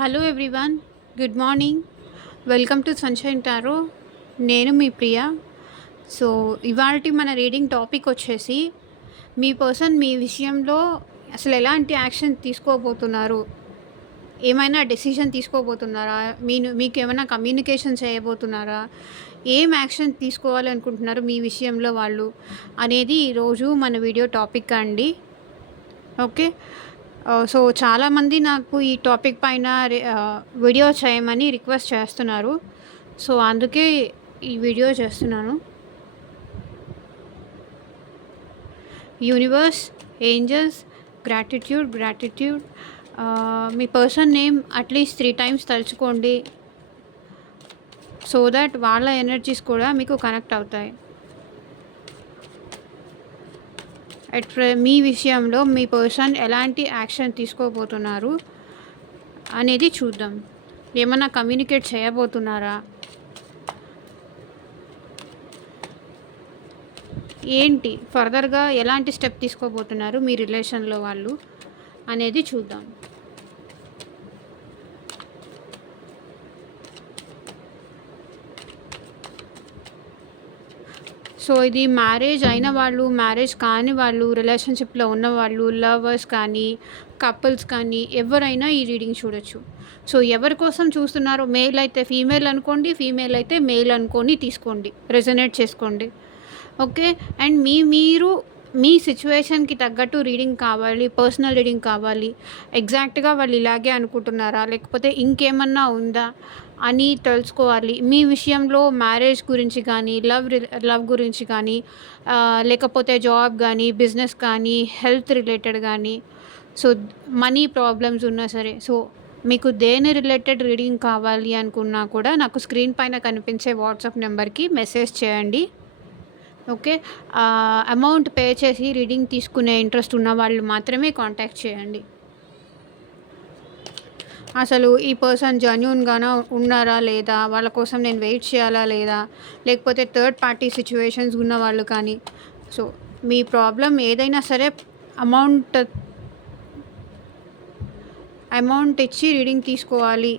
Hello everyone, good morning. Welcome to sunshine tarot. నేను మీ ప్రియ. So ఇవాల్టి మన రీడింగ్ టాపిక్ వచ్చేసి మీ పర్సన్ మీ విషయంలో అసలు ఎలాంటి యాక్షన్ తీసుకోబోతున్నారు, ఏమైనా డెసిషన్ తీసుకోబోతున్నారా, మీకు ఏమైనా కమ్యూనికేషన్ చేయబోతున్నారా, ఏం యాక్షన్ తీసుకోవాలనుకుంటున్నారు మీ విషయంలో వాళ్ళు అనేది ఈరోజు మన వీడియో టాపిక్ అండి. ఓకే. సో చాలామంది నాకు ఈ టాపిక్ పైన వీడియో చేయమని రిక్వెస్ట్ చేస్తున్నారు. సో అందుకే ఈ వీడియో చేస్తున్నాను. Universe, angels, gratitude. మీ పర్సన్ నేమ్ అట్లీస్ట్ 3 times తలుచుకోండి. సో దట్ వాళ్ళ ఎనర్జీస్ కూడా మీకు కనెక్ట్ అవుతాయి. మీ విషయంలో మీ పర్సన్ ఎలాంటి యాక్షన్ తీసుకోబోతున్నారు అనేది చూద్దాం. ఏమన్నా కమ్యూనికేట్ చేయబోతున్నారా, ఏంటి ఫర్దర్గా ఎలాంటి స్టెప్ తీసుకోబోతున్నారు మీ రిలేషన్లో వాళ్ళు అనేది చూద్దాం. సో ఇది మ్యారేజ్ అయిన వాళ్ళు, మ్యారేజ్ కాని వాళ్ళు, రిలేషన్షిప్లో ఉన్నవాళ్ళు, లవర్స్ కానీ కపుల్స్ కానీ ఎవరైనా ఈ రీడింగ్ చూడొచ్చు. సో ఎవరి కోసం చూస్తున్నారో, మేల్ అయితే ఫీమేల్ అనుకోండి, ఫీమేల్ అయితే మేల్ అనుకొని తీసుకోండి, రెజొనేట్ చేసుకోండి. ఓకే. అండ్ మీరు మీ సిచ్యువేషన్కి తగ్గట్టు రీడింగ్ కావాలి, పర్సనల్ రీడింగ్ కావాలి. ఎగ్జాక్ట్గా వాళ్ళు ఇలాగే అనుకుంటున్నారా, లేకపోతే ఇంకేమన్నా ఉందా అని తెలుసుకోవాలి. మీ విషయంలో మ్యారేజ్ గురించి కానీ, లవ్ గురించి కానీ, లేకపోతే జాబ్ కానీ, బిజినెస్ కానీ, హెల్త్ రిలేటెడ్ కానీ, సో మనీ ప్రాబ్లమ్స్ ఉన్నా సరే, సో మీకు దేని రిలేటెడ్ రీడింగ్ కావాలి అనుకున్నా కూడా నాకు స్క్రీన్ పైన కనిపించే వాట్సాప్ నెంబర్కి మెసేజ్ చేయండి. ఓకే. అమౌంట్ పే చేసి రీడింగ్ తీసుకునే ఇంట్రెస్ట్ ఉన్న వాళ్ళు మాత్రమే కాంటాక్ట్ చేయండి. అసలు ఈ పర్సన్ జెన్యూన్గానా ఉన్నారా లేదా, వాళ్ళ కోసం నేను వెయిట్ చేయాలా లేదా, లేకపోతే థర్డ్ పార్టీ సిచ్యువేషన్స్ ఉన్న వాళ్ళు కానీ, సో మీ ప్రాబ్లం ఏదైనా సరే అమౌంట్ ఇచ్చి రీడింగ్ తీసుకోవాలి.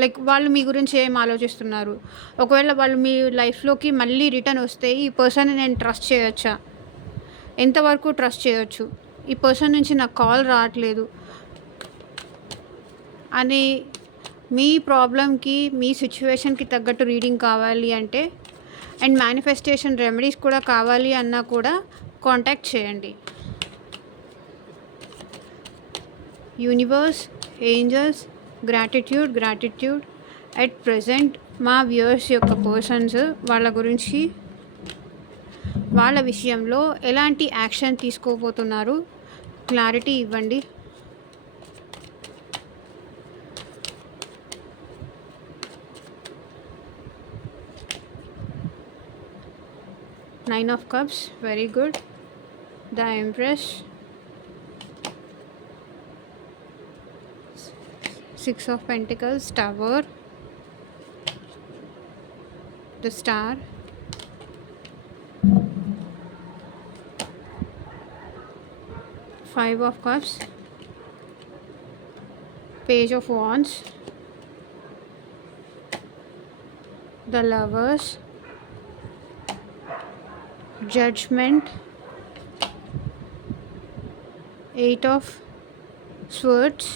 లైక్ వాళ్ళు మీ గురించి ఏం ఆలోచిస్తున్నారు, ఒకవేళ వాళ్ళు మీ లైఫ్లోకి మళ్ళీ రిటర్న్ వస్తే ఈ పర్సన్ని నేను ట్రస్ట్ చేయొచ్చా, ఎంతవరకు ట్రస్ట్ చేయొచ్చు, ఈ పర్సన్ నుంచి నాకు కాల్ రావట్లేదు అని మీ ప్రాబ్లంకి, మీ సిచ్యువేషన్కి తగ్గట్టు రీడింగ్ కావాలి అంటే, అండ్ మేనిఫెస్టేషన్ రెమెడీస్ కూడా కావాలి అన్నా కూడా కాంటాక్ట్ చేయండి. Universe, angels, gratitude. At present మా వ్యూవర్స్ యొక్క పర్సన్స్ వాళ్ళ గురించి, వాళ్ళ విషయంలో ఎలాంటి యాక్షన్ తీసుకోబోతున్నారు క్లారిటీ ఇవ్వండి. Nine of Cups, very good. The Empress, Six of Pentacles, Tower, the Star, Five of Cups, Page of Wands, the Lovers, Judgment, Eight of Swords,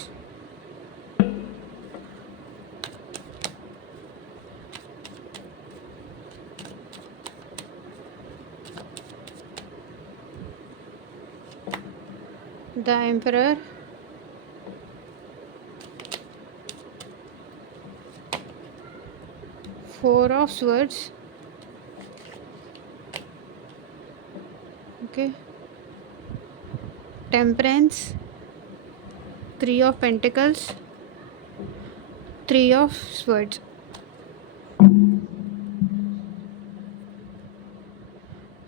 the Emperor, Four of Swords. Okay. Temperance, Three of Pentacles, Three of Swords.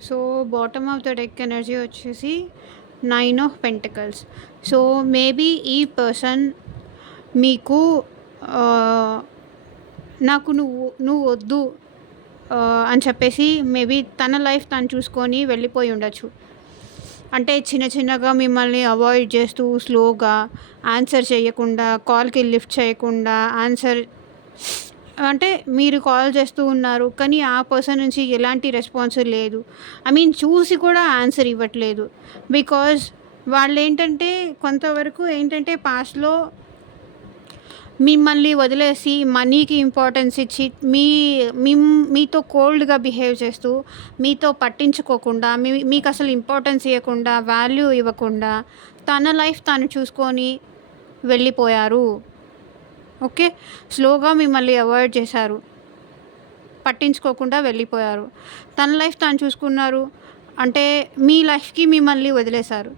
So bottom of the deck energy వచ్చేసి nine of pentacles. So maybe ఈ person మీకు నాకు నువ్వు వద్దు అని చెప్పేసి maybe తన life తను చూసుకొని వెళ్ళిపోయి ఉండొచ్చు. అంటే చిన్న చిన్నగా మిమ్మల్ని అవాయిడ్ చేస్తూ స్లోగా ఆన్సర్ చేయకుండా, కాల్‌కి లిఫ్ట్ చేయకుండా అంటే మీరు కాల్ చేస్తూ ఉన్నారు. కానీ ఆ పర్సన్ నుంచి ఎలాంటి రెస్పాన్స్ లేదు. ఐ మీన్ చూసి కూడా ఆన్సర్ ఇవ్వట్లేదు. బికాజ్ వాళ్ళేంటంటే కొంతవరకు ఏంటంటే పాస్ట్‌లో మిమ్మల్ని వదిలేసి మనీకి ఇంపార్టెన్స్ ఇచ్చి మీతో కోల్డ్‌గా బిహేవ్ చేస్తూ, మీతో పట్టించుకోకుండా, మీకసలు ఇంపార్టెన్స్ ఇయ్యకుండా, వాల్యూ ఇవ్వకుండా, తన లైఫ్ తను చూసుకొని వెళ్ళిపోయారు. ఓకే. స్లోగా మిమ్మల్ని అవాయిడ్ చేశారు. పట్టించుకోకుండా వెళ్ళిపోయారు. తన లైఫ్ తాను చూసుకున్నారు. అంటే మీ లైఫ్‌కి మిమ్మల్ని వదిలేశారు.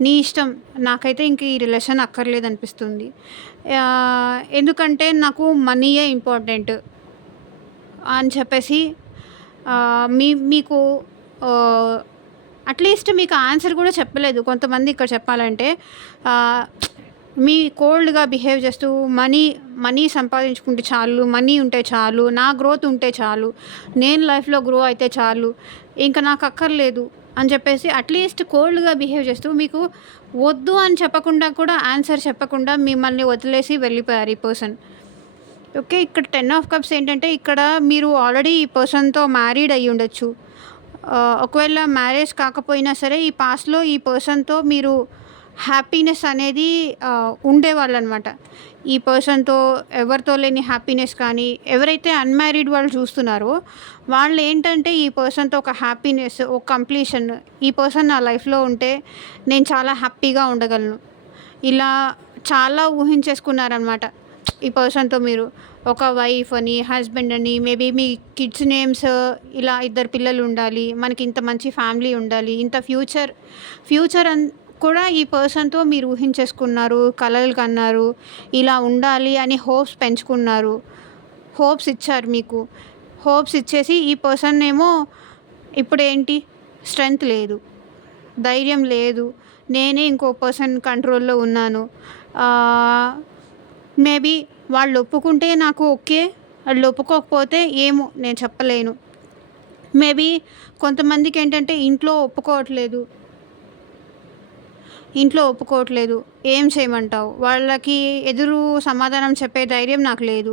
నీ ఇష్టం. నాకైతే ఇంక ఈ రిలేషన్ అక్కర్లేదనిపిస్తుంది. ఎందుకంటే నాకు మనీయే ఇంపార్టెంట్ అని చెప్పేసి మీకు ఆహ్, అట్‌లీస్ట్ మీకు ఆన్సర్ కూడా చెప్పలేదు. కొంతమంది ఇక్కడ చెప్పాలంటే ఆహ్, మీ కోల్డ్‌గా బిహేవ్ చేస్తూ మనీ సంపాదించుకుంటే చాలు, మనీ ఉంటే చాలు, నా గ్రోత్ ఉంటే చాలు, నేను లైఫ్‌లో గ్రో అయితే చాలు, ఇంక నాకు అక్కర్లేదు అని చెప్పేసి అట్‌లీస్ట్ కోల్డ్‌గా బిహేవ్ చేస్తూ మీకు వద్దు అని చెప్పకుండా కూడా ఆన్సర్ చెప్పకుండా మిమ్మల్ని వదిలేసి వెళ్ళిపోయారు ఈ పర్సన్. ఓకే. ఇక్కడ 10 ఆఫ్ కప్స్ ఏంటంటే ఇక్కడ మీరు ఆల్రెడీ ఈ పర్సన్‌తో మ్యారీడ్ అయ్యుండొచ్చు. ఒకవేళ మ్యారేజ్ కాకపోయినా సరే ఈ పాస్ట్‌లో ఈ పర్సన్‌తో మీరు హ్యాపీనెస్ అనేది ఉండేవాళ్ళనమాట. ఈ పర్సన్‌తో ఎవరితో లేని హ్యాపీనెస్ కానీ, ఎవరైతే అన్‌మ్యారీడ్ వాళ్ళు చూస్తున్నారో వాళ్ళేంటంటే ఈ పర్సన్‌తో ఒక హ్యాపీనెస్, ఒక కంప్లీషన్, ఈ పర్సన్ నా లైఫ్‌లో ఉంటే నేను చాలా హ్యాపీగా ఉండగలను. ఇలా చాలా ఊహించేసుకున్నారనమాట. ఈ పర్సన్‌తో మీరు ఒక వైఫ్ అని, హస్బెండ్ అని, మేబీ మీ కిడ్స్ నేమ్స్ ఇలా ఇద్దరు పిల్లలు ఉండాలి, మనకి ఇంత మంచి ఫ్యామిలీ ఉండాలి, ఇంత ఫ్యూచర్ కూడా ఈ పర్సన్‌తో మీరు ఊహించేసుకున్నారు, కలలు కన్నారు, ఇలా ఉండాలి అని హోప్స్ పెంచుకున్నారు. హోప్స్ ఇచ్చారు మీకు. హోప్స్ ఇచ్చేసి ఈ పర్సన్ ఏమో ఇప్పుడేంటి స్ట్రెంత్ లేదు, ధైర్యం లేదు, నేనే ఇంకో పర్సన్ కంట్రోల్‌లో ఉన్నాను. మేబీ వాళ్ళు ఒప్పుకుంటే నాకు ఓకే. వాళ్ళు ఒప్పుకోకపోతే ఏమో నేను చెప్పలేను. మేబీ కొంతమందికేంటంటే ఇంట్లో ఒప్పుకోవట్లేదు. ఏం చేయమంటావు? వాళ్ళకి ఎదురు సమాధానం చెప్పే ధైర్యం నాకు లేదు.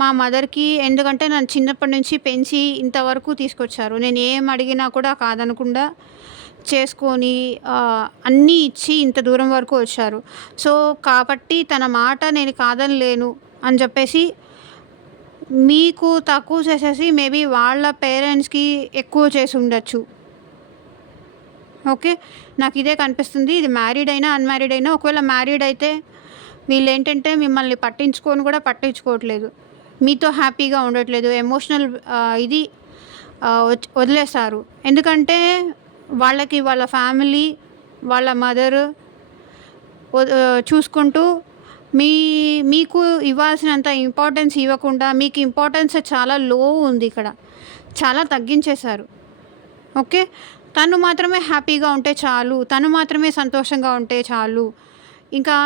మా మదర్‌కి ఎందుకంటే నన్ను చిన్నప్పటి నుంచి పెంచి ఇంతవరకు తీసుకొచ్చారు. నేను ఏం అడిగినా కూడా కాదనకుండా చేసుకొని అన్నీ ఇచ్చి ఇంత దూరం వరకు వచ్చారు. సో, కాబట్టి తన మాట నేను కాదనలేను అని చెప్పేసి మీకు తక్కువ చేసేసి మేబీ వాళ్ళ పేరెంట్స్‌కి ఎక్కువ చేసుండొచ్చు. ఓకే. నాకిదే కనిపిస్తుంది. ఇది మ్యారీడ్ అయినా, అన్‌మ్యారీడ్ అయినా. ఒకవేళ మ్యారీడ్ అయితే వీళ్ళేంటంటే మిమ్మల్ని పట్టించుకోవట్లేదు. మీతో హ్యాపీగా ఉండట్లేదు. ఎమోషనల్ ఇది వదిలేసారు. ఎందుకంటే వాళ్ళకి వాళ్ళ ఫ్యామిలీ, వాళ్ళ మదరు చూసుకుంటూ మీకు ఇవ్వాల్సినంత ఇంపార్టెన్స్ ఇవ్వకుండా మీకు ఇంపార్టెన్స్ చాలా లో ఉంది ఇక్కడ. చాలా తగ్గించేశారు. ఓకే. తను మాత్రమే హ్యాపీగా ఉంటే చాలు, తను మాత్రమే సంతోషంగా ఉంటే చాలు, ఇంకా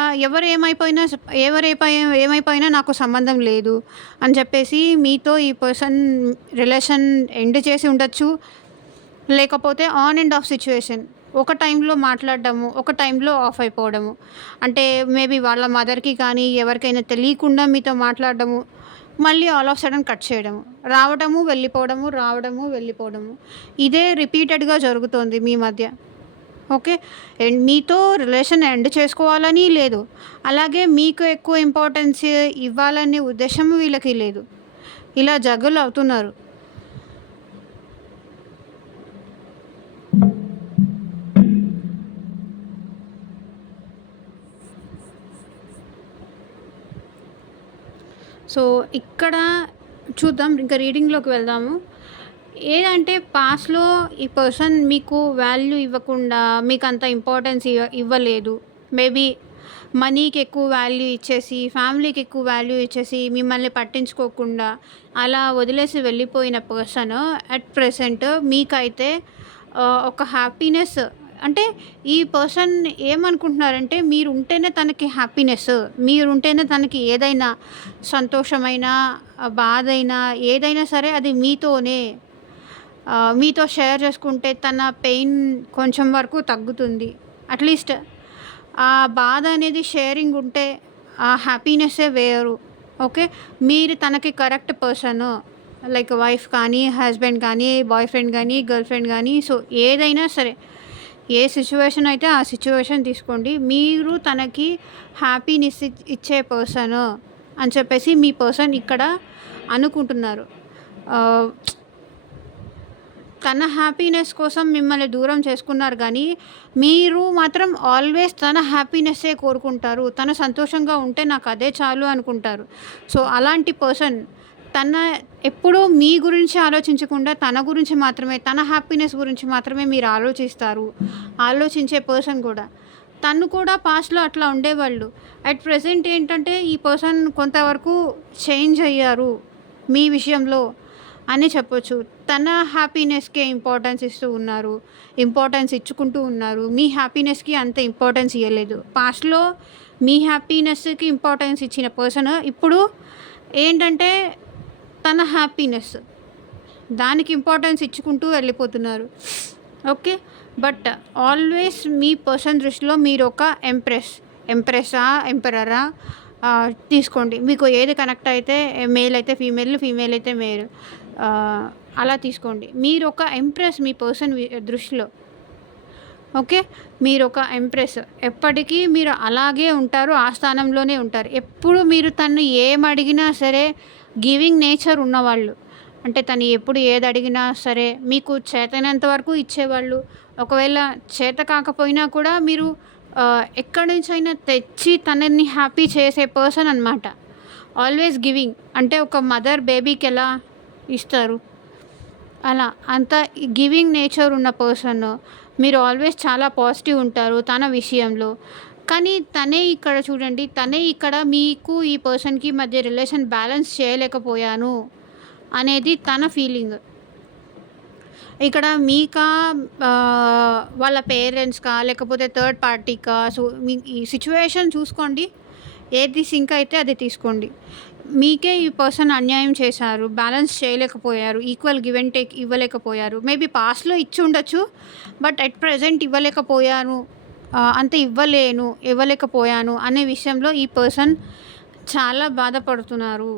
ఏమైపోయినా నాకు సంబంధం లేదు అని చెప్పేసి మీతో ఈ పర్సన్ రిలేషన్ ఎండ్ చేసి ఉండొచ్చు. లేకపోతే ఆన్ అండ్ ఆఫ్ సిచ్యువేషన్. ఒక టైంలో మాట్లాడడము, ఒక టైంలో ఆఫ్ అయిపోవడము. అంటే మేబీ వాళ్ళ మదర్‌కి కానీ ఎవరికైనా తెలియకుండా మీతో మాట్లాడడము, మళ్ళీ ఆల్ ఆఫ్ సడెన్ కట్ చేయడము. రావడము, వెళ్ళిపోవడము, రావడము, వెళ్ళిపోవడము. ఇదే రిపీటెడ్‌గా జరుగుతోంది మీ మధ్య. ఓకే. అండ్ మీతో రిలేషన్ ఎండ్ చేసుకోవాలని లేదు. అలాగే మీకు ఎక్కువ ఇంపార్టెన్స్ ఇవ్వాలనే ఉద్దేశం వీళ్ళకి లేదు. ఇలా జగ్గులు అవుతున్నారు. సో, ఇక్కడ చూద్దాం. ఇంకా రీడింగ్‌లోకి వెళ్దాము. ఏదంటే పాస్ట్‌లో ఈ పర్సన్ మీకు వాల్యూ ఇవ్వకుండా, మీకంత ఇంపార్టెన్స్ ఇవ్వలేదు. మేబీ మనీకి ఎక్కువ వాల్యూ ఇచ్చేసి, ఫ్యామిలీకి ఎక్కువ వాల్యూ ఇచ్చేసి, మిమ్మల్ని పట్టించుకోకుండా అలా వదిలేసి వెళ్ళిపోయిన పర్సన్ అట్ ప్రెజెంట్ మీకైతే ఒక హ్యాపీనెస్, అంటే ఈ పర్సన్ ఏమనుకుంటున్నారంటే మీరుంటేనే తనకి హ్యాపీనెస్, మీరుంటేనే తనకి ఏదైనా సంతోషమైనా, బాధైనా ఏదైనా సరే అది మీతోనే. మీతో షేర్ చేసుకుంటే తన పెయిన్ కొంచెం వరకు తగ్గుతుంది. అట్‌లీస్ట్ ఆ బాధ అనేది షేరింగ్ ఉంటే ఆ హ్యాపీనెస్సే వేరు. ఓకే. మీరు తనకి కరెక్ట్ పర్సను. లైక్ వైఫ్ కానీ, హస్బెండ్ కానీ, బాయ్ ఫ్రెండ్ గానీ, గర్ల్ ఫ్రెండ్ గానీ, సో ఏదైనా సరే. ఏ సిచ్యువేషన్ అయితే ఆ సిచ్యువేషన్ తీసుకోండి. మీరు తనకి హ్యాపీనెస్ ఇచ్చే పర్సను అని చెప్పేసి మీ పర్సన్ ఇక్కడ అనుకుంటున్నారు. ఆహ్, తన హ్యాపీనెస్ కోసం మిమ్మల్ని దూరం చేసుకున్నారు గానీ, మీరు మాత్రం ఆల్వేస్ తన హ్యాపీనెస్సే కోరుకుంటారు. తను సంతోషంగా ఉంటే నాకు అదే చాలు అనుకుంటారు. సో, అలాంటి పర్సన్ తన ఎప్పుడూ మీ గురించి ఆలోచించకుండా తన గురించి మాత్రమే, తన హ్యాపీనెస్ గురించి మాత్రమే మీరు ఆలోచిస్తారు. ఆలోచించే పర్సన్ కూడా. తను కూడా పాస్ట్‌లో అట్లా ఉండేవాళ్ళు. అట్ ప్రెజెంట్ ఏంటంటే ఈ పర్సన్ కొంతవరకు చేంజ్ అయ్యారు మీ విషయంలో అని చెప్పొచ్చు. తన హ్యాపీనెస్‌కే ఇంపార్టెన్స్ ఇస్తూ ఉన్నారు. ఇంపార్టెన్స్ ఇచ్చుకుంటూ ఉన్నారు. మీ హ్యాపీనెస్‌కి అంత ఇంపార్టెన్స్ ఇయ్యలేదు. పాస్ట్‌లో మీ హ్యాపీనెస్‌కి ఇంపార్టెన్స్ ఇచ్చిన పర్సన్ ఇప్పుడు ఏంటంటే తన హ్యాపీనెస్ దానికి ఇంపార్టెన్స్ ఇచ్చుకుంటూ వెళ్ళిపోతున్నారు. Okay. But always me person దృష్టిలో మీరొక ఎంప్రెస్సా? ఎంపరరా? తీసుకోండి. మీకు ఏది కనెక్ట్ అయితే మేల్ అయితే ఫీమేల్, ఫీమేల్ అయితే మేల్. అలా తీసుకోండి. మీరొక ఎంప్రెస్ మీ పర్సన్ దృష్టిలో. ఓకే. మీరొక ఎంప్రెస్. ఎప్పటికీ మీరు అలాగే ఉంటారు. ఆ స్థానంలోనే ఉంటారు. ఎప్పుడు మీరు తనని ఏమడిగినా సరే గివింగ్ నేచర్ ఉన్నవాళ్ళు. అంటే తను ఎప్పుడు ఏది అడిగినా సరే మీకు చేతనైనంత వరకు ఇచ్చేవాళ్ళు. ఒకవేళ చేత కాకపోయినా కూడా మీరు ఎక్కడి నుంచైనా తెచ్చి తనని హ్యాపీ చేసే పర్సన్ అనమాట. Always giving. అంటే ఒక మదర్ బేబీకి ఎలా ఇస్తారు అలా. అంత గివింగ్ నేచర్ ఉన్న పర్సన్. మీరు ఆల్వేస్ చాలా పాజిటివ్ ఉంటారు తన విషయంలో. కానీ తనే ఇక్కడ చూడండి, తనే ఇక్కడ మీకు ఈ పర్సన్‌కి మధ్య రిలేషన్ బ్యాలెన్స్ చేయలేకపోయాను అనేది తన ఫీలింగ్. ఇక్కడ మీకా వాళ్ళ పేరెంట్స్‌కా లేకపోతే థర్డ్ పార్టీకా? సో, మీ ఈ సిట్యుయేషన్ చూసుకోండి. ఏది సింక్ అయితే అది తీసుకోండి. మీకే ఈ పర్సన్ అన్యాయం చేశారు. బ్యాలెన్స్ చేయలేకపోయారు. ఈక్వల్ గివ్ అండ్ టేక్ ఇవ్వలేకపోయారు. మేబీ పాస్ట్‌లో ఇచ్చి ఉండొచ్చు. బట్ అట్ ప్రెజెంట్ ఇవ్వలేకపోయాను. అంత ఇవ్వలేకపోయాను అనే విషయంలో ఈ పర్సన్ చాలా బాధపడుతున్నారు.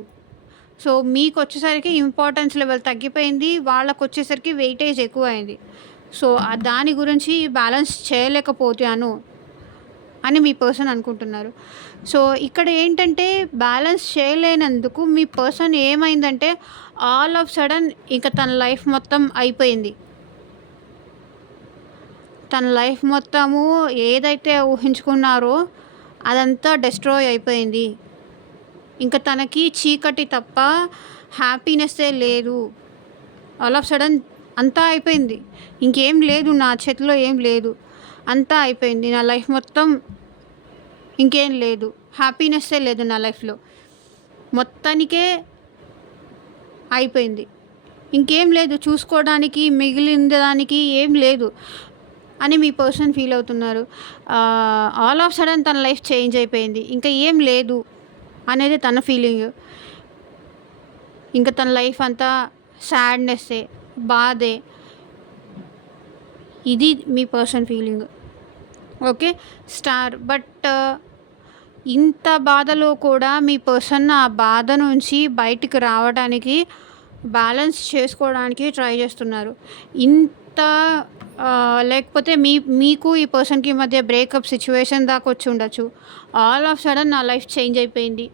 సో, మీకొచ్చేసరికి ఇంపార్టెన్స్ లెవెల్ తగ్గిపోయింది. వాళ్ళకొచ్చేసరికి వెయిటేజ్ ఎక్కువైంది. సో, దాని గురించి బ్యాలెన్స్ చేయలేకపోయాను అని మీ పర్సన్ అనుకుంటున్నారు. సో, ఇక్కడ ఏంటంటే బ్యాలెన్స్ చేయలేనందుకు మీ పర్సన్ ఏమైందంటే ఆల్ ఆఫ్ సడన్ ఇంక తన లైఫ్ మొత్తం అయిపోయింది. తన లైఫ్ మొత్తము ఏదైతే ఊహించుకున్నారో అదంతా డెస్ట్రాయ్ అయిపోయింది. ఇంక తనకి చీకటి తప్ప హ్యాపీనెస్సే లేదు. ఆల్ ఆఫ్ సడన్ అంతా అయిపోయింది. ఇంకేం లేదు, నా చేతిలో ఏం లేదు. అంతా అయిపోయింది. నా లైఫ్ మొత్తం ఇంకేం లేదు. హ్యాపీనెస్సే లేదు నా లైఫ్‌లో. మొత్తానికే అయిపోయింది. ఇంకేం లేదు చూసుకోవడానికి, మిగిలిన దానికి ఏం లేదు అని మీ పర్సన్ ఫీల్ అవుతున్నారు. ఆల్ ఆఫ్ సడన్ తన లైఫ్ చేంజ్ అయిపోయింది. ఇంకా ఏం లేదు అనేది తన ఫీలింగ్. ఇంకా తన లైఫ్ అంతా సాడ్‌నెస్సే, బాధే. ఇది మీ పర్సన్ ఫీలింగ్. ఓకే. బట్ ఇంత బాధలో కూడా మీ పర్సన్ ఆ బాధ నుంచి బయటికి రావడానికి, బ్యాలెన్స్ చేసుకోవడానికి ట్రై చేస్తున్నారు. ఇంత లేకపోతే మీకు ఈ పర్సన్‌కి మధ్య బ్రేకప్ సిట్యుయేషన్ దాకా వచ్చి ఉండొచ్చు. ఆల్ ఆఫ్ సడన్ నా లైఫ్ చేంజ్ అయిపోయింది.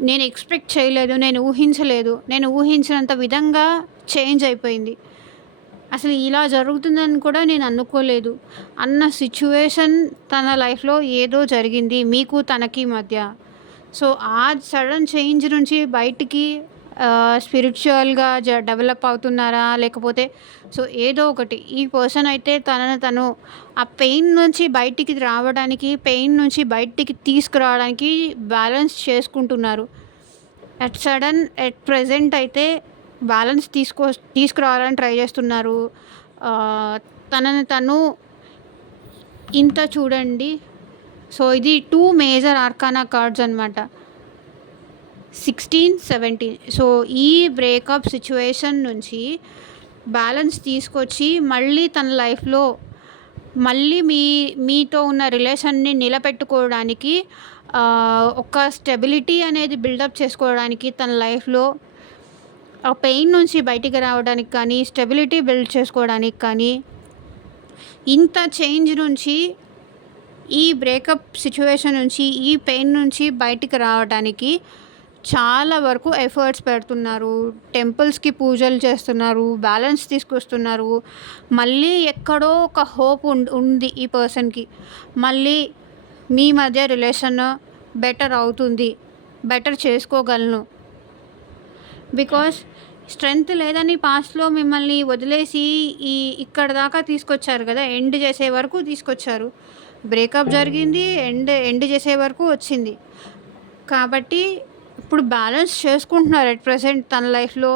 నేను ఎక్స్‌పెక్ట్ చేయలేదు. నేను ఊహించలేదు. నేను ఊహించినంత విధంగా చేంజ్ అయిపోయింది. అసలు ఇలా జరుగుతుందని కూడా నేను అనుకోలేదు అన్న సిట్యుయేషన్ తన లైఫ్‌లో ఏదో జరిగింది మీకు తనకి మధ్య. సో, ఆ సడన్ చేంజ్ నుంచి బయటికి స్పిరిచువల్‌గా డెవలప్ అవుతున్నారా? లేకపోతే సో, ఏదో ఒకటి. ఈ పర్సన్ అయితే తనను తను ఆ పెయిన్ నుంచి బయటికి రావడానికి, పెయిన్ నుంచి బయటికి తీసుకురావడానికి బ్యాలెన్స్ చేసుకుంటున్నారు. అట్ ప్రెజెంట్ అయితే బ్యాలెన్స్ తీసుకురావాలని ట్రై చేస్తున్నారు. తనని తను ఇంత చూడండి. సో, ఇది 2 మేజర్ ఆర్కానా కార్డ్స్ అనమాట. 16, 17. సో, ఈ బ్రేకప్ సిట్యుయేషన్ నుంచి బ్యాలెన్స్ తీసుకొచ్చి మళ్ళీ తన లైఫ్‌లో మళ్ళీ మీతో ఉన్న రిలేషన్‌ని నిలబెట్టుకోవడానికి ఒక స్టెబిలిటీ అనేది బిల్డప్ చేసుకోవడానికి తన లైఫ్‌లో ఆ పెయిన్ నుంచి బయటికి రావడానికి కానీ, స్టెబిలిటీ బిల్డ్ చేసుకోవడానికి కానీ, ఇంత చేంజ్ నుంచి, ఈ బ్రేకప్ సిట్యుయేషన్ నుంచి, ఈ పెయిన్ నుంచి బయటికి రావడానికి చాలా వరకు ఎఫర్ట్స్ పెడుతున్నారు. టెంపుల్స్‌కి పూజలు చేస్తున్నారు. బ్యాలెన్స్ తీసుకొస్తున్నారు. మళ్ళీ ఎక్కడో ఒక హోప్ ఉంది ఈ పర్సన్‌కి. మళ్ళీ మీ మధ్య రిలేషన్ బెటర్ అవుతుంది. బెటర్ చేసుకోగలను. బికాస్ స్ట్రెంత్ లేదని పాస్ట్‌లో మిమ్మల్ని వదిలేసి ఇక్కడి దాకా తీసుకొచ్చారు కదా! ఎండ్ చేసే వరకు తీసుకొచ్చారు. బ్రేకప్ జరిగింది. ఎండ్ చేసే వరకు వచ్చింది. కాబట్టి ఇప్పుడు బ్యాలెన్స్ చేసుకుంటున్నారు ఎట్ ప్రెజెంట్ తన లైఫ్‌లో.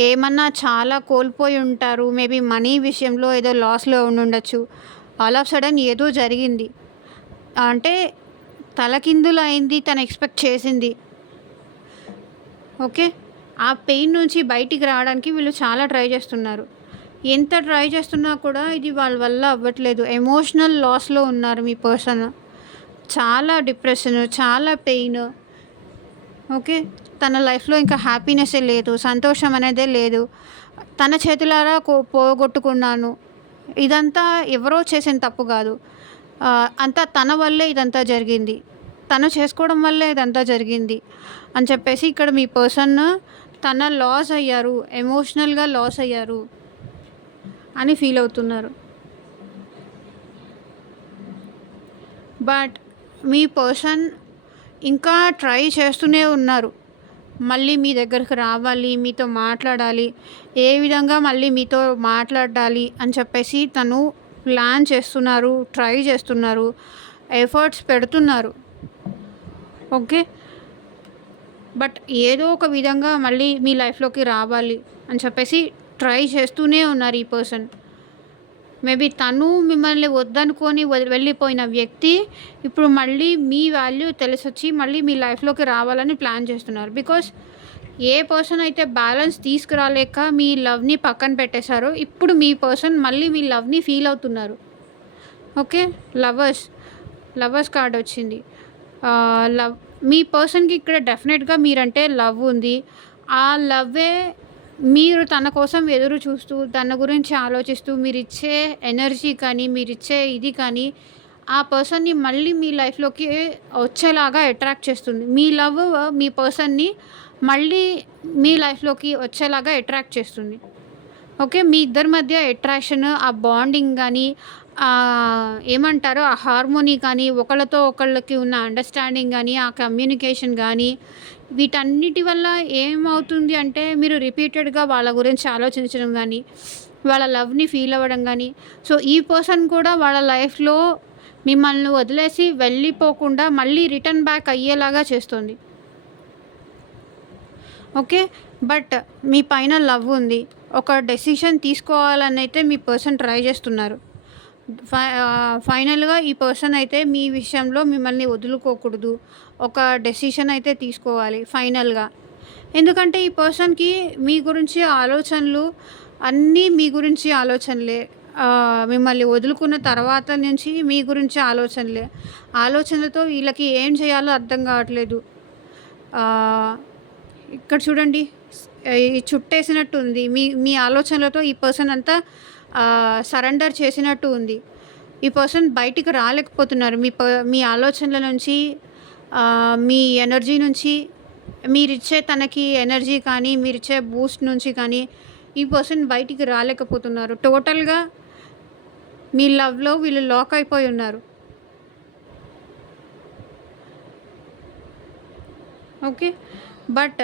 ఏమన్నా చాలా కోల్పోయి ఉంటారు. మేబీ మనీ విషయంలో ఏదో లాస్‌లో ఉండుండొచ్చు. ఆల్ ఆఫ్ సడన్ ఏదో జరిగింది. అంటే తలకిందులయింది తను ఎక్స్‌పెక్ట్ చేసింది. ఓకే. ఆ పెయిన్ నుంచి బయటికి రావడానికి వీళ్ళు చాలా ట్రై చేస్తున్నారు. ఎంత ట్రై చేస్తున్నా కూడా ఇది వాళ్ళ వల్ల అవ్వట్లేదు. ఎమోషనల్ లాస్‌లో ఉన్నారు మీ పర్సన్. చాలా డిప్రెషన్, చాలా పెయిన్. ఓకే. తన లైఫ్‌లో ఇంకా హ్యాపీనెస్సే లేదు. సంతోషం అనేదే లేదు. తన చేతులారా పోగొట్టుకున్నాను. ఇదంతా ఎవరో చేసిన తప్పు కాదు. అంతా తన వల్లే ఇదంతా జరిగింది. తను చేసుకోవడం వల్లే ఇదంతా జరిగింది అని చెప్పేసి ఇక్కడ మీ పర్సన్ తన లాస్ అయ్యారు. ఎమోషనల్‌గా లాస్ అయ్యారు అని ఫీల్ అవుతున్నారు. బట్ మీ పర్సన్ ఇంకా ట్రై చేస్తూనే ఉన్నారు. మళ్ళీ మీ దగ్గరికి రావాలి, మీతో మాట్లాడాలి, ఏ విధంగా మళ్ళీ మీతో మాట్లాడాలి అని చెప్పేసి తను ప్లాన్ చేస్తున్నారు, ట్రై చేస్తున్నారు, ఎఫర్ట్స్ పెడుతున్నారు. ఓకే. బట్ ఏదో ఒక విధంగా మళ్ళీ మీ లైఫ్‌లోకి రావాలి అని చెప్పేసి ట్రై చేస్తూనే ఉన్నారు ఈ పర్సన్. మేబీ తను మిమ్మల్ని వద్దనుకొని వెళ్ళిపోయిన వ్యక్తి ఇప్పుడు మళ్ళీ మీ వాల్యూ తెలిసొచ్చి మళ్ళీ మీ లైఫ్‌లోకి రావాలని ప్లాన్ చేస్తున్నారు. బికాస్ ఏ పర్సన్ అయితే బ్యాలెన్స్ తీసుకురాలేక మీ లవ్‌ని పక్కన పెట్టేశారో ఇప్పుడు మీ పర్సన్ మళ్ళీ మీ లవ్‌ని ఫీల్ అవుతున్నారు. ఓకే. లవర్స్ కార్డ్ వచ్చింది. లవ్ మీ పర్సన్‌కి ఇక్కడ డెఫినెట్‌గా మీరంటే లవ్ ఉంది. ఆ లవ్వే మీరు తన కోసం ఎదురు చూస్తూ, తన గురించి ఆలోచిస్తూ, మీరిచ్చే ఎనర్జీ కానీ, మీరిచ్చే ఇది కానీ, ఆ పర్సన్‌ని మళ్ళీ మీ లైఫ్‌లోకి వచ్చేలాగా అట్రాక్ట్ చేస్తుంది. మీ లవ్ మీ పర్సన్‌ని మళ్ళీ మీ లైఫ్‌లోకి వచ్చేలాగా అట్రాక్ట్ చేస్తుంది. ఓకే. మీ ఇద్దరి మధ్య అట్రాక్షన్, ఆ బాండింగ్ గానీ, ఏమంటారో ఆ హార్మోనీ కానీ, ఒకళ్ళతో ఒకళ్ళకి ఉన్న అండర్‌స్టాండింగ్ గానీ, ఆ కమ్యూనికేషన్ గానీ, వీటన్నిటి వల్ల ఏమవుతుంది అంటే మీరు రిపీటెడ్‌గా వాళ్ళ గురించి ఆలోచించడం గానీ, వాళ్ళ లవ్‌ని ఫీల్ అవ్వడం గానీ, సో ఈ పర్సన్ కూడా వాళ్ళ లైఫ్‌లో మిమ్మల్ని వదిలేసి వెళ్ళిపోకుండా మళ్ళీ రిటర్న్ బ్యాక్ అయ్యేలాగా చేస్తుంది. ఓకే. బట్ మీ పైన లవ్ ఉంది. ఒక డెసిషన్ తీసుకోవాలనైతే మీ పర్సన్ ట్రై చేస్తున్నారు. ఫైనల్‌గా ఈ పర్సన్ అయితే మీ విషయంలో మిమ్మల్ని వదులుకోకూడదు. ఒక డెసిషన్ అయితే తీసుకోవాలి ఫైనల్‌గా. ఎందుకంటే ఈ పర్సన్‌కి మీ గురించి ఆలోచనలు అన్నీ మీ గురించి ఆలోచనలే. మిమ్మల్ని వదులుకున్న తర్వాత నుంచి మీ గురించి ఆలోచనలే. ఆలోచనలతో వీళ్ళకి ఏం చేయాలో అర్థం కావట్లేదు. ఆహ్, ఇక్కడ చూడండి. ఈ చుట్టేసినట్టు ఉంది. మీ మీ ఆలోచనలతో ఈ పర్సన్ అంతా సరెండర్ చేసినట్టు ఉంది. ఈ పర్సన్ బయటికి రాలేకపోతున్నారు. మీ ఆలోచనల నుంచి, మీ ఎనర్జీ నుంచి, మీరిచ్చే తనకి ఎనర్జీ కానీ, మీరిచ్చే బూస్ట్ నుంచి కానీ, ఈ పర్సన్ బయటికి రాలేకపోతున్నారు. టోటల్‌గా మీ లవ్‌లో వీళ్ళు లాక్ అయిపోయి ఉన్నారు. ఓకే. బట్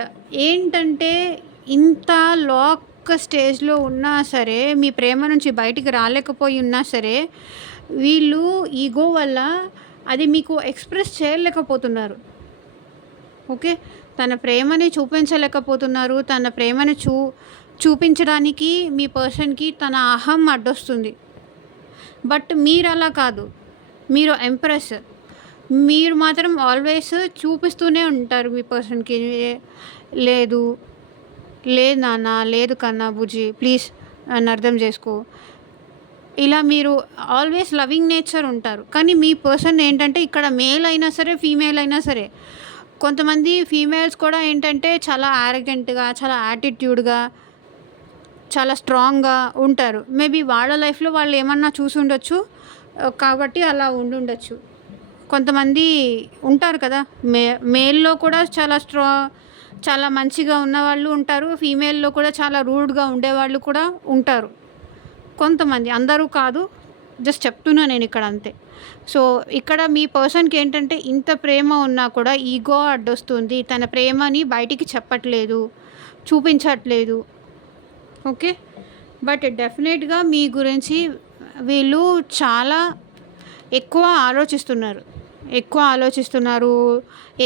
ఏంటంటే ఇంత లాక్ స్టేజ్‌లో ఉన్నా సరే, మీ ప్రేమ నుంచి బయటికి రాలేకపోయి ఉన్నా సరే, వీళ్ళు ఈగో వల్ల అది మీకు ఎక్స్‌ప్రెస్ చేయలేకపోతున్నారు. ఓకే. తన ప్రేమని చూపించలేకపోతున్నారు. తన ప్రేమను చూపించడానికి మీ పర్సన్‌కి తన అహం అడ్డొస్తుంది. బట్ మీరలా కాదు. మీరు ఎంప్రెస్. మీరు మాత్రం ఆల్వేస్ చూపిస్తూనే ఉంటారు మీ పర్సన్‌కి. లేదు, లేదు నాన్న, లేదు కన్నా బుజ్జి ప్లీజ్ నన్ను అర్థం చేసుకో. ఇలా మీరు ఆల్వేస్ లవింగ్ నేచర్ ఉంటారు. కానీ మీ పర్సన్ ఏంటంటే ఇక్కడ మేల్ అయినా సరే, ఫీమేల్ అయినా సరే, కొంతమంది ఫీమేల్స్ కూడా ఏంటంటే చాలా యారగెంట్‌గా, చాలా యాటిట్యూడ్‌గా, చాలా స్ట్రాంగ్‌గా ఉంటారు. మేబీ వాళ్ళ లైఫ్‌లో వాళ్ళు ఏమన్నా చూసుండొచ్చు. కాబట్టి అలా ఉండుండొచ్చు. కొంతమంది ఉంటారు కదా! మేల్‌లో కూడా చాలా మంచిగా ఉన్నవాళ్ళు ఉంటారు. ఫీమేల్‌లో కూడా చాలా రూడ్‌గా ఉండేవాళ్ళు కూడా ఉంటారు. కొంతమంది, అందరూ కాదు. జస్ట్ చెప్తున్నా నేనిక్కడ అంతే. సో, ఇక్కడ మీ పర్సన్‌కి ఏంటంటే ఇంత ప్రేమ ఉన్నా కూడా ఈగో అడ్డొస్తుంది. తన ప్రేమని బయటికి చెప్పట్లేదు, చూపించట్లేదు. ఓకే. బట్ డెఫినెట్‌గా మీ గురించి వీళ్ళు చాలా ఎక్కువ ఆలోచిస్తున్నారు.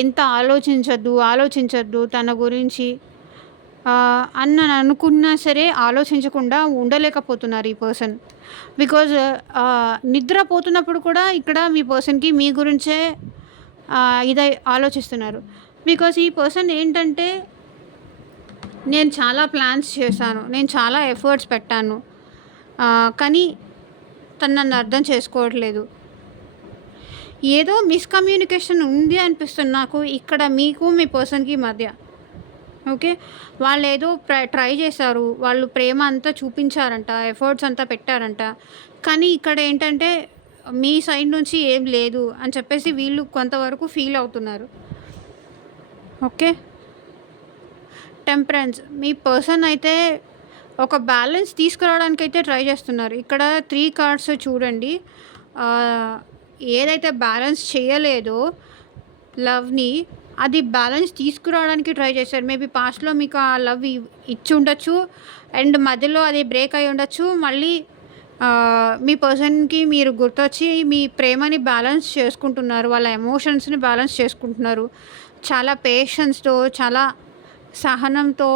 ఎంత ఆలోచించొద్దు తన గురించి అని నేను అనుకున్నా సరే ఆలోచించకుండా ఉండలేకపోతున్నారు ఈ పర్సన్. బికాజ్ నిద్రపోతున్నప్పుడు కూడా ఇక్కడ మీ పర్సన్‌కి మీ గురించే ఇదై ఆలోచిస్తున్నారు. బికాజ్ ఈ పర్సన్ ఏంటంటే నేను చాలా ప్లాన్స్ చేశాను. నేను చాలా ఎఫర్ట్స్ పెట్టాను. కానీ తను నన్ను అర్థం చేసుకోవట్లేదు. ఏదో మిస్‌కమ్యూనికేషన్ ఉంది అనిపిస్తుంది నాకు ఇక్కడ మీకు, మీ పర్సన్‌కి మధ్య. ఓకే. వాళ్ళేదో ట్రై చేశారు. వాళ్ళు ప్రేమ అంతా చూపించారంట. ఎఫర్ట్స్ అంతా పెట్టారంట. కానీ ఇక్కడ ఏంటంటే మీ సైడ్ నుంచి ఏం లేదు అని చెప్పేసి వీళ్ళు కొంతవరకు ఫీల్ అవుతున్నారు. ఓకే. టెంపరెన్స్. మీ పర్సన్ అయితే ఒక బ్యాలెన్స్ తీసుకురావడానికైతే ట్రై చేస్తున్నారు. ఇక్కడ 3 కార్డ్స్ చూడండి. ఏదైతే బ్యాలెన్స్ చేయలేదో లవ్‌ని, అది బ్యాలెన్స్ తీసుకురావడానికి ట్రై చేశారు. మేబీ పాస్ట్‌లో మీకు ఆ లవ్ ఇచ్చి ఉండొచ్చు. అండ్ మధ్యలో అది బ్రేక్ అయ్యి ఉండొచ్చు. మళ్ళీ మీ పర్సన్‌కి మీరు గుర్తొచ్చి మీ ప్రేమని బ్యాలెన్స్ చేసుకుంటున్నారు. వాళ్ళ ఎమోషన్స్‌ని బ్యాలెన్స్ చేసుకుంటున్నారు. చాలా పేషెన్స్‌తో, చాలా సహనంతో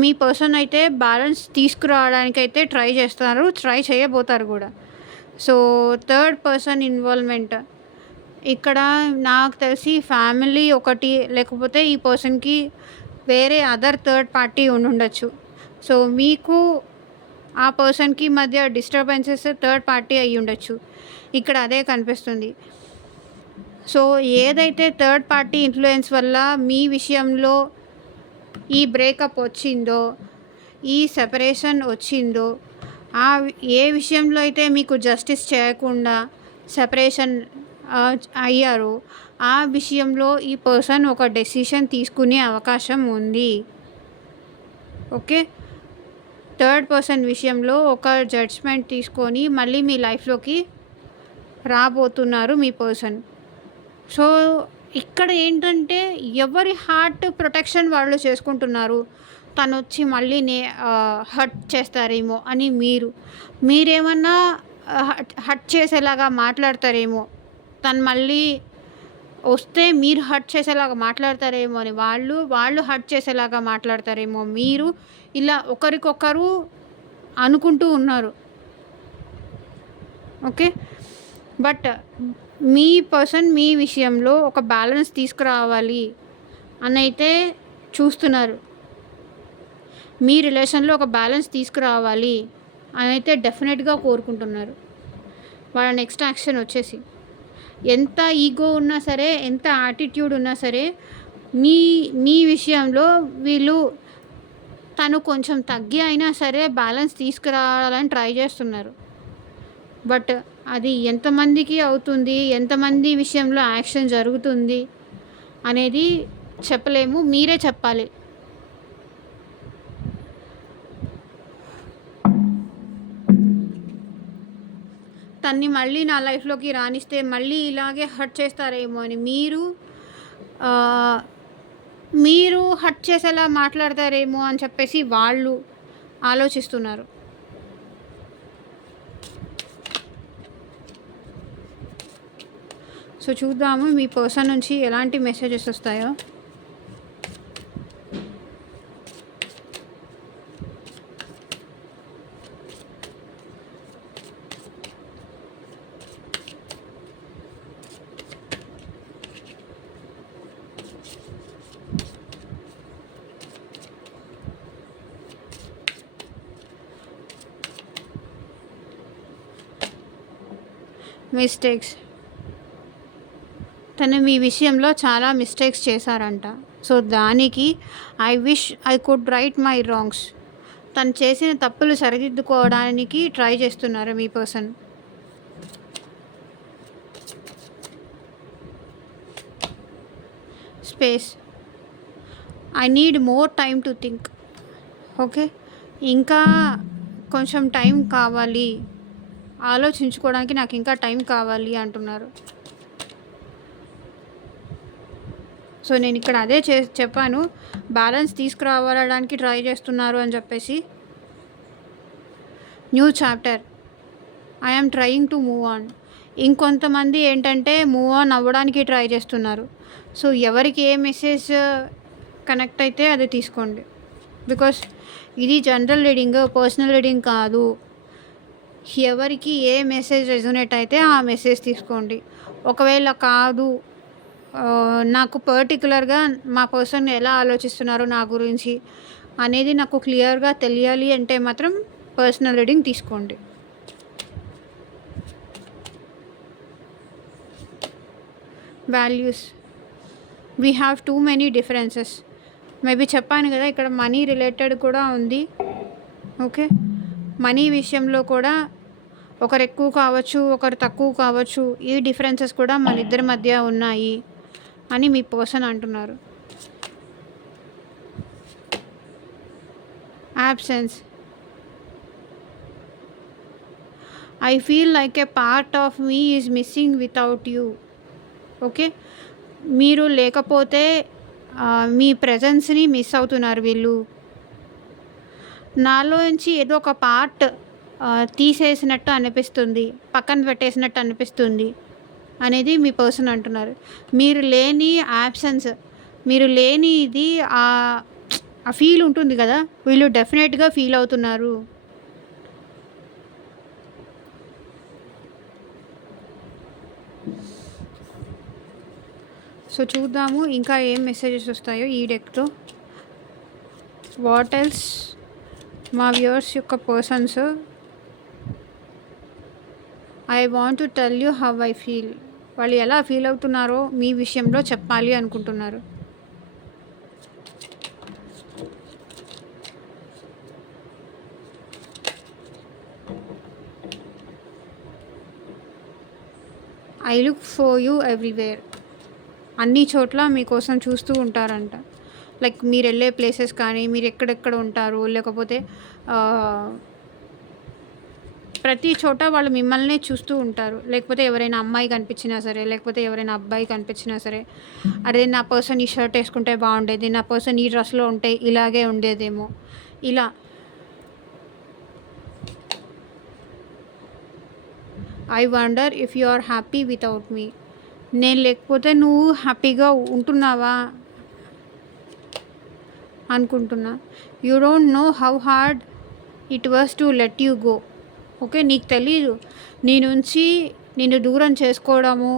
మీ పర్సన్ అయితే బ్యాలెన్స్ తీసుకురావడానికైతే ట్రై చేస్తున్నారు. ట్రై చేయబోతారు కూడా. So, third person involvement. ఇక్కడ నాకు తెలిసి ఫ్యామిలీ ఒకటి, లేకపోతే ఈ పర్సన్‌కి వేరే అదర్ థర్డ్ పార్టీ ఉండుండొచ్చు. సో, మీకు ఆ పర్సన్‌కి మధ్య డిస్టర్బెన్సెస్ థర్డ్ పార్టీ అయ్యుండొచ్చు. ఇక్కడ అదే కనిపిస్తుంది. సో, ఏదైతే థర్డ్ పార్టీ ఇన్‌ఫ్లూయెన్స్ వల్ల మీ విషయంలో ఈ బ్రేకప్ వచ్చిందో, ఈ సెపరేషన్ వచ్చిందో, ఏ విషయంలో అయితే మీకు జస్టిస్ చేయకుండా సెపరేషన్ అయ్యారో, ఆ విషయంలో ఈ పర్సన్ ఒక డెసిషన్ తీసుకునే అవకాశం ఉంది. ఓకే. థర్డ్ పర్సన్ విషయంలో ఒక జడ్జ్‌మెంట్ తీసుకొని మళ్ళీ మీ లైఫ్‌లోకి రాబోతున్నారు మీ పర్సన్. సో, ఇక్కడ ఏంటంటే ఎవరి హార్ట్ ప్రొటెక్షన్ వాళ్ళు చేసుకుంటున్నారు. తనొచ్చి మళ్ళీ హర్ట్ చేస్తారేమో అని మీరేమన్నా హర్ట్ చేసేలాగా మాట్లాడతారేమో, తను మళ్ళీ వస్తే మీరు హర్ట్ చేసేలాగా మాట్లాడతారేమో అని వాళ్ళు హర్ట్ చేసేలాగా మాట్లాడతారేమో, మీరు ఇలా ఒకరికొకరు అనుకుంటూ ఉన్నారు. ఓకే. బట్ మీ పర్సన్ మీ విషయంలో ఒక బ్యాలెన్స్ తీసుకురావాలి అనైతే చూస్తున్నారు. మీ రిలేషన్‌లో ఒక బ్యాలెన్స్ తీసుకురావాలి అనైతే డెఫినెట్‌గా కోరుకుంటున్నారు. వాళ్ళ నెక్స్ట్ యాక్షన్ వచ్చేసి ఎంత ఈగో ఉన్నా సరే, ఎంత యాటిట్యూడ్ ఉన్నా సరే, మీ విషయంలో వీళ్ళు తను కొంచెం తగ్గి అయినా సరే బ్యాలెన్స్ తీసుకురావాలని ట్రై చేస్తున్నారు. బట్ అది ఎంతమందికి అవుతుంది, ఎంతమంది విషయంలో యాక్షన్ జరుగుతుంది అనేది చెప్పలేము. మీరే చెప్పాలి. తన్ని మళ్ళీ నా లైఫ్‌లోకి రానిస్తే మళ్ళీ ఇలాగే హర్ట్ చేస్తారేమో అని మీరు హర్ట్ చేసేలా మాట్లాడతారేమో అని చెప్పేసి వాళ్ళు ఆలోచిస్తున్నారు. సో, చూద్దాము మీ పర్సన్ నుంచి ఎలాంటి మెసేజెస్ వస్తాయో. మిస్టేక్స్. తను మీ విషయంలో చాలా మిస్టేక్స్ చేశారంట. సో దానికి I wish I could right my wrongs. తను చేసిన తప్పులు సరిదిద్దుకోవడానికి ట్రై చేస్తున్నారు మీ person. Space. I need more time to think. Okay, ఇంకా కొంచెం టైం కావాలి, ఆలోచించుకోవడానికి నాకు ఇంకా టైం కావాలి అంటున్నారు. సో నేను ఇక్కడ అదే చెప్పాను, బ్యాలెన్స్ తీసుకురావడానికి ట్రై చేస్తున్నారు అని చెప్పేసి. New chapter. I am trying to move on. ఇంకొంతమంది ఏంటంటే మూవ్ ఆన్ అవ్వడానికి ట్రై చేస్తున్నారు. సో ఎవరికి ఏ మెసేజ్ కనెక్ట్ అయితే అది తీసుకోండి. బికాస్ ఇది జనరల్ రీడింగ్, పర్సనల్ రీడింగ్ కాదు. ఎవరికి ఏ మెసేజ్ రెజొనేట్ అయితే ఆ మెసేజ్ తీసుకోండి. ఒకవేళ కాదు, నాకు పర్టికులర్గా మా పర్సన్ ఎలా ఆలోచిస్తున్నారు నా గురించి అనేది నాకు క్లియర్గా తెలియాలి అంటే మాత్రం పర్సనల్ రీడింగ్ తీసుకోండి. Values. We have too many differences. Maybe చెప్పాను కదా, ఇక్కడ మనీ రిలేటెడ్ కూడా ఉంది. ఓకే, మనీ విషయంలో కూడా ఒకరు ఎక్కువ కావచ్చు, ఒకరు తక్కువ కావచ్చు. ఈ డిఫరెన్సెస్ కూడా మన ఇద్దరి మధ్య ఉన్నాయి అని మీ పర్సన్ అంటున్నారు. absence. I feel like a part of me is missing without you. Okay, మీరు లేకపోతే మీ ప్రెజెన్స్ని మిస్ అవుతున్నారు వీళ్ళు. నాలోంచి ఏదో ఒక పార్ట్ తీసేసినట్టు అనిపిస్తుంది, పక్కన పెట్టేసినట్టు అనిపిస్తుంది అనేది మీ పర్సన్ అంటున్నారు. మీరు లేని యాబ్సెన్స్, మీరు లేని ఇది ఆ ఫీల్ ఉంటుంది కదా, వీళ్ళు డెఫినెట్గా ఫీల్ అవుతున్నారు. సో చూద్దాము ఇంకా ఏం మెసేజెస్ వస్తాయో ఈ డెక్తో. వాట్ ఎల్స్ మా వ్యూవర్స్ యొక్క persons. I want to tell you how I feel. వాళ్ళు ఎలా ఫీల్ అవుతున్నారో మీ విషయంలో చెప్పాలి అనుకుంటున్నారు. I look for you everywhere. అన్ని చోట్ల మీకోసం చూస్తూ ఉంటారంట. లైక్ మీరు వెళ్ళే ప్లేసెస్ కానీ, మీరు ఎక్కడెక్కడ ఉంటారు, లేకపోతే ప్రతి చోట వాళ్ళు మిమ్మల్నే చూస్తూ ఉంటారు. లేకపోతే ఎవరైనా అమ్మాయి కనిపించినా సరే, లేకపోతే ఎవరైనా అబ్బాయి కనిపించినా సరే, అరే నా పర్సన్ ఈ షర్ట్ వేసుకుంటే బాగుండేది, నా పర్సన్ ఈ డ్రెస్లో ఉంటే ఇలాగే ఉండేదేమో, ఇలా. I wonder if you are happy without me. నేను లేకపోతే నువ్వు హ్యాపీగా ఉంటున్నావా అనుకుంటున్నా. You don't know how hard it was to let you go. Okay, నీకు తెలీదు నీ నుంచి నిన్ను దూరం చేసుకోవడము,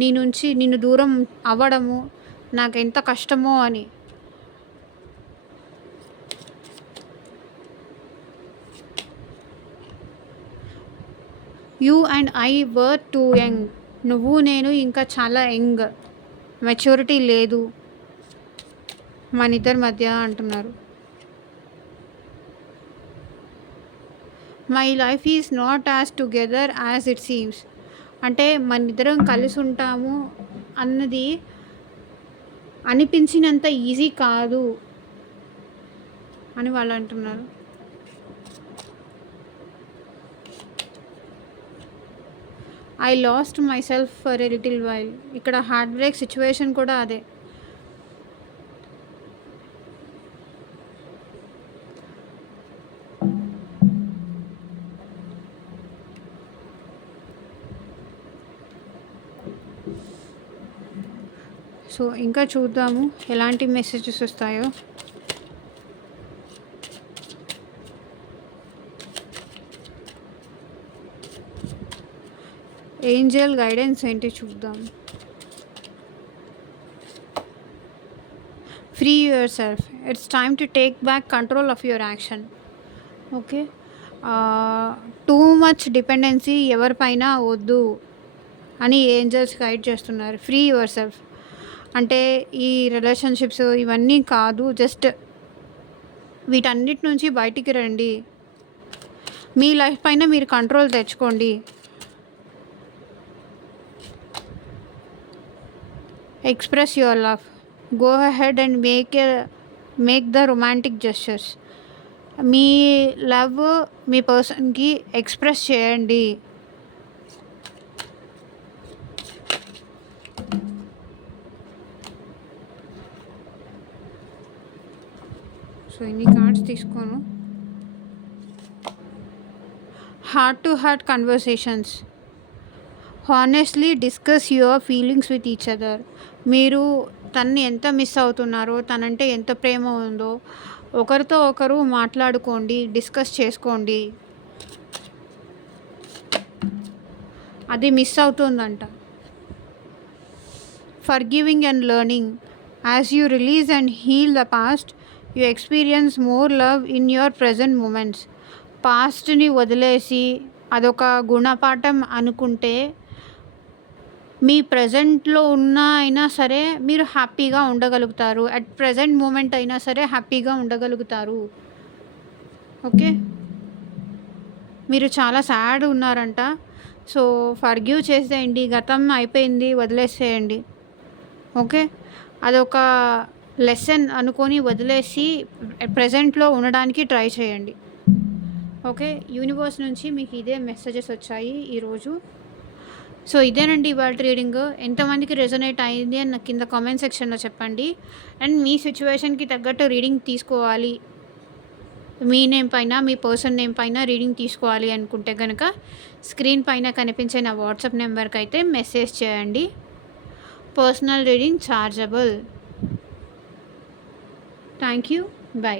నీ నుంచి నిన్ను దూరం అవ్వడము నాకు ఎంత కష్టమో అని. You and I were two young. నువ్వు నేను ఇంకా చాలా యంగ్, మెచ్యూరిటీ లేదు మన ఇద్దరి మధ్య అంటున్నారు. My life is not as together as it seems. అంటే మన ఇద్దరం కలిసి ఉంటాము అన్నది అనిపించినంత ఈజీ కాదు అని వాళ్ళు అంటున్నారు. I lost my self for a little while. ఇక్కడ హార్ట్ బ్రేక్ సిచ్యువేషన్ కూడా అదే. సో ఇంకా చూద్దాము ఎలాంటి మెసేజెస్ వస్తాయో. ఏంజల్ గైడెన్స్ ఏంటి చూద్దాం. Free yourself. It's time to take back control of your action. Okay, too much dependency ఎవరిపైన వద్దు. అని ఏంజల్స్ గైడ్ చేస్తున్నారు. ఫ్రీ యువర్ సెల్ఫ్ అంటే ఈ రిలేషన్షిప్స్ ఇవన్నీ కాదు, జస్ట్ వీటన్నిటి నుంచి బయటికి రండి. మీ లైఫ్ పైన మీరు కంట్రోల్ తెచ్చుకోండి. Express your love. Go ahead and make the romantic gestures. Me love మీ పర్సన్కి ఎక్స్ప్రెస్ చేయండి. సో ఇన్ని కార్డ్స్ తీసుకోను. Heart to heart conversations. Honestly discuss your feelings with each other. మీరు తనని ఎంత మిస్ అవుతున్నారో, తనంటే ఎంత ప్రేమ ఉందో ఒకరితో ఒకరు మాట్లాడుకోండి, డిస్కస్ చేసుకోండి. అది మిస్ అవుతుందంట. Forgiving and learning. As you release and heal the past, you experience more love in your present moments. పాస్ట్ని వదిలేసి అదొక గుణపాఠం అనుకుంటే మీ ప్రజెంట్లో ఉన్న అయినా సరే మీరు హ్యాపీగా ఉండగలుగుతారు. అట్ ప్రజెంట్ మూమెంట్ అయినా సరే హ్యాపీగా ఉండగలుగుతారు. ఓకే, మీరు చాలా సాడ్ ఉన్నారంట. సో ఫర్గివ్ చేసేయండి, గతం అయిపోయింది, వదిలేసేయండి. ఓకే, అదొక లెసన్ అనుకొని వదిలేసి ప్రజెంట్లో ఉండడానికి ట్రై చేయండి. ఓకే, యూనివర్స్ నుంచి మీకు ఇదే మెసేజెస్ వచ్చాయి ఈరోజు. సో ఇదేనండి ఇవాళ రీడింగ్. ఎంతమందికి రెజొనేట్ అయింది అని నాకు కింద కామెంట్ సెక్షన్లో చెప్పండి. అండ్ మీ సిచ్యువేషన్కి తగ్గట్టు రీడింగ్ తీసుకోవాలి, మీ నేమ్ పైన మీ పర్సన్ నేమ్ పైన రీడింగ్ తీసుకోవాలి అనుకుంటే కనుక స్క్రీన్ పైన కనిపించే నా వాట్సాప్ నెంబర్కి అయితే మెసేజ్ చేయండి. Personal reading chargeable. Thank you. By.